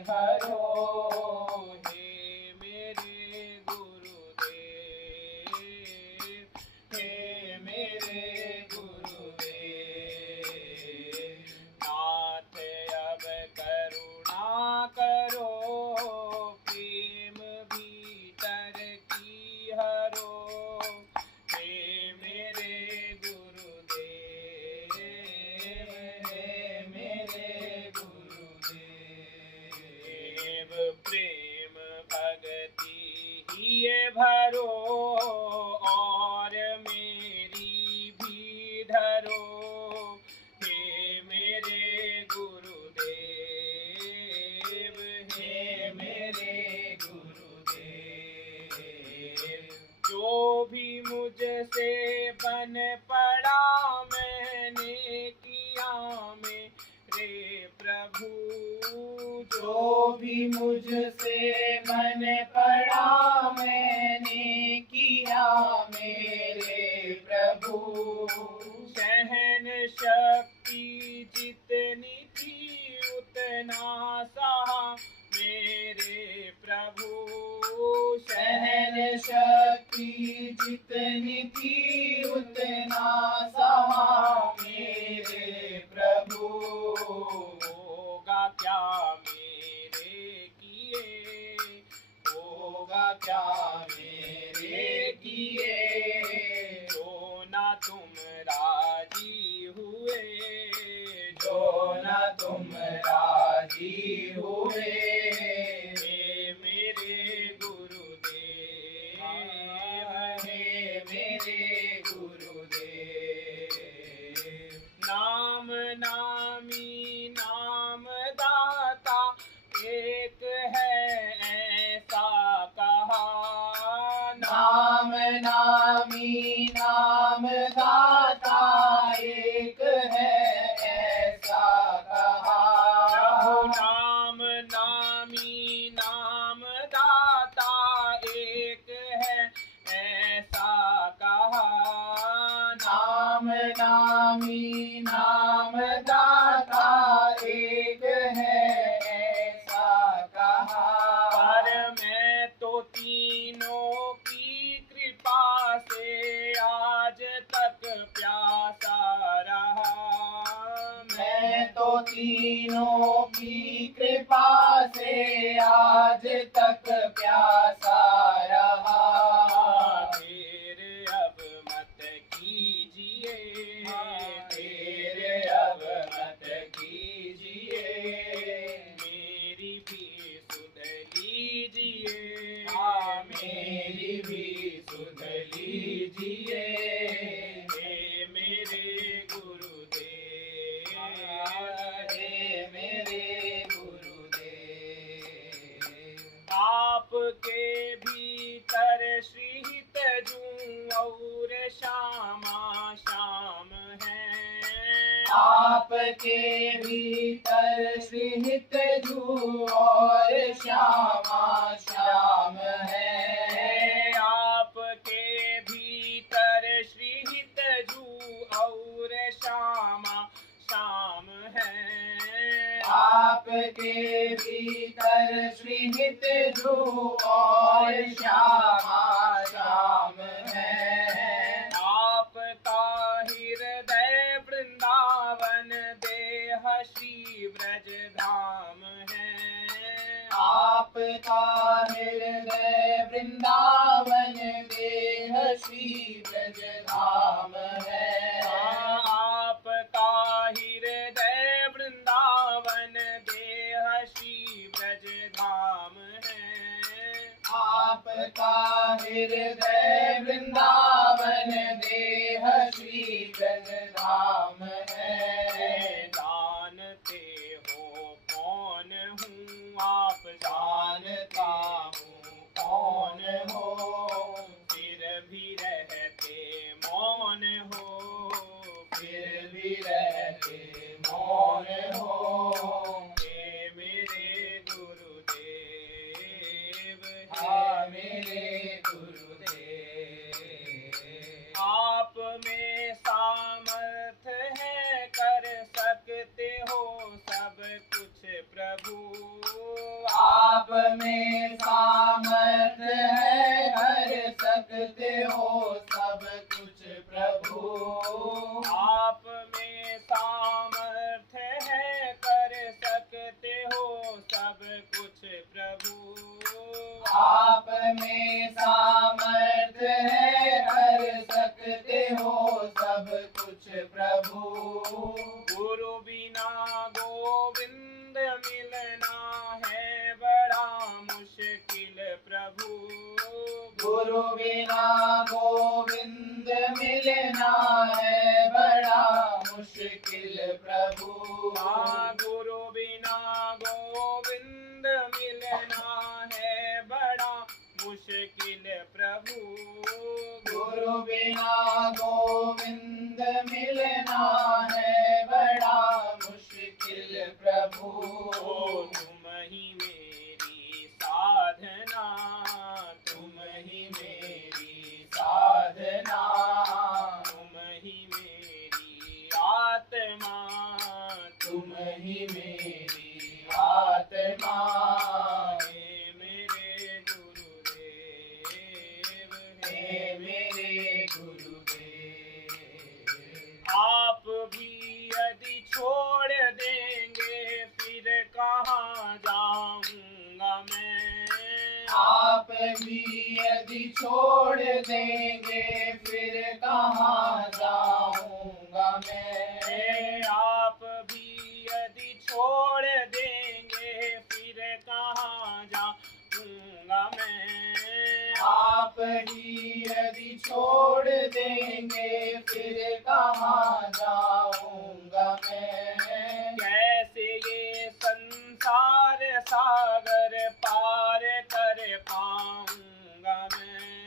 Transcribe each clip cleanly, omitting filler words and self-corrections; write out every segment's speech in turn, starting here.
हरो। हे मेरे गुरुदेव, हे मेरे गुरुदेव, नाथ अब करुणा करो, प्रेम भीतर की हरो। हे मेरे गुरुदेव, हे मेरे गुरुदेव, प्रेम भक्ति ही भरो, और मेरी भी धरो। हे मेरे गुरुदेव, हे मेरे गुरुदेव, जो भी मुझसे बन पड़ा मैंने किया मेरे प्रभु, जो भी मुझसे बन पड़ा मैंने किया मेरे प्रभु। सहन शक्ति जितनी थी उतना सहा मेरे प्रभु, सहन शक्ति जितनी थी उतना सहा मेरे प्रभु। होगा क्या मेरे किए, होगा क्या मेरे किए, जो ना तुम राजी हुए, जो ना तुम राजी हुए। हे मेरे गुरुदेव, हे मेरे गुरुदेव, नाम नामी नाम दाता एक है ऐसा कहा। नाम नामी नाम दाता एक है ऐसा कहा। प्रभु नाम नामी नाम दाता एक है ऐसा कहा। नाम नामी नाम दाता एक है ऐसा कहा। पर मैं तो तीनों की कृपा से आज तक प्यासा रहा। मैं तो तीनों की कृपा से आज तक प्यासा रहा। देर अब मत कीजिए, देर अब मत कीजिए, मेरी भी सुध लीजिए, मेरी भी सुध लीजिए। हे मेरे गुरुदेव, हे मेरे गुरुदेव, आपके भीतर श्रीहित जूं और श्यामा श्याम है। आपके भीतर श्रीहित जूं और श्यामा श्याम है। आपके भीतर श्रीहित जूं और श्यामा श्याम है। आपके भीतर श्रीहित जूं और श्यामा श्याम है। आपका हृदय वृंदावन देह श्री ब्रज धाम है। आपका हृदय वृंदावन देह श्री ब्रज धाम है। आपका हृदय वृंदावन देह श्री ब्रज धाम है। आपका हृदय वृंदावन देह श्री ब्रज धाम है। जानते हो कौन हूँ, आप जानता हूँ कौन हो, फिर भी रहते मौन हो, फिर भी रहते मौन हो। हे मेरे गुरुदेव, हे मेरे गुरुदेव, आप में सामर्थ है, कर सकते हो सब कुछ प्रभु। आप में सामर्थ्य है, कर सकते हो सब कुछ प्रभु। आप में सामर्थ्य है, कर सकते हो सब कुछ प्रभु। आप में सामर्थ्य है, कर सकते हो सब कुछ प्रभु। गुरु बिना गोविंद मिलना है बड़ा मुश्किल प्रभु। गुरु बिना गोविंद मिलना है बड़ा मुश्किल प्रभु। हाँ, गुरु बिना गोविंद मिलना है बड़ा मुश्किल प्रभु। गुरु बिना गोविंद मिलना है बड़ा मुश्किल प्रभु। तुम ही मेरी साधना, तुम ही मेरी साधना, तुम ही मेरी आत्मा, तुम ही मेरी आत्मा। हे मेरे गुरुदेव, हे मेरे गुरुदेव। आप भी यदि छोड़ देंगे फिर कहाँ जाऊंगा मैं। आप भी यदि छोड़ देंगे फिर कहाँ जाऊंगा मैं। आप भी यदि छोड़ देंगे फिर कहाँ जाऊंगा मैं। आप ही यदि छोड़ देंगे फिर कहाँ जाऊंगा मैं। कैसे ये संसार सागर पार कर पाऊंगा मैं।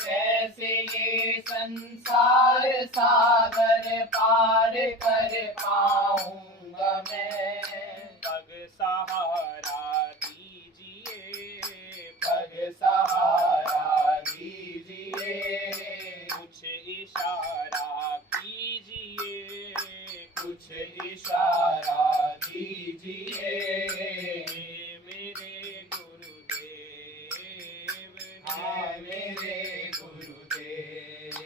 कैसे ये संसार सागर पार कर पाऊंगा मैं। पग सहारा दीजिए, पग सहारा दीजिए। कुछ इशारा कीजिए, कुछ इशारा दीजिए। मेरे गुरुदेव, हाँ मेरे गुरुदेव।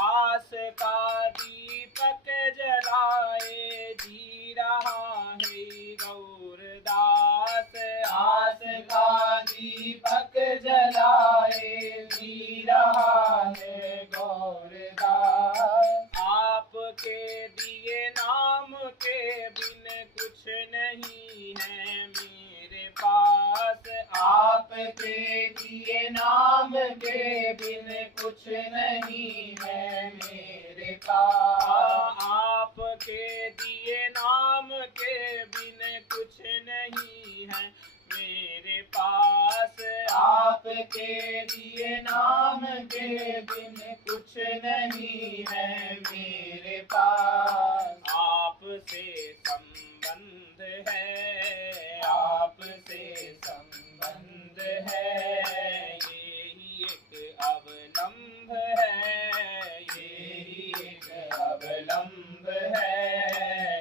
आस का दीपक जलाए जी रहा है गौरदास। आस का दीपक जलाए जी रहा है गौरदास। आपके दिए नाम के बिन कुछ नहीं है मेरे पास। आपके दिए नाम के बिन कुछ नहीं है मेरे पास। आपके दिए नाम के बिन कुछ नहीं है मेरे पास। आपके दिए नाम के बिन कुछ नहीं है मेरे पास। आपसे संबंध है, आपसे संबंध है। यही एक अवलंब है, यही एक अवलंब है।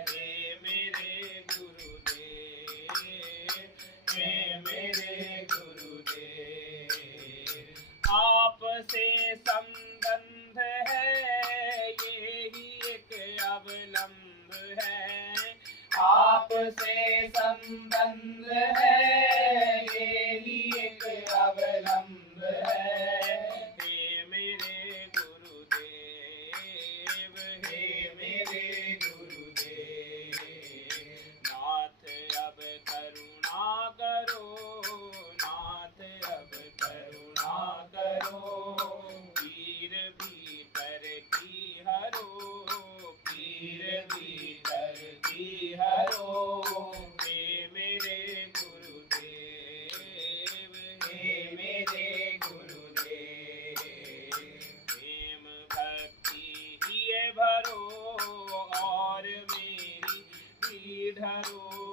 हे मेरे गुरुदेव, हे मेरे गुरुदेव। आपसे संबंध है, यही एक अवलंब है। आपसे संबंध है, यही एक अवलंब है। हे मेरे गुरुदेव, हे मेरे गुरुदेव। नाथ अब करुणा करो, नाथ अब करुणा करो। पीर भीतर की हरो, पीर भीतर की हरो। हे मेरे गुरुदेव, हे मेरे गुरुदेव। प्रेम भक्ति ही भरो और मेरी भी धरो।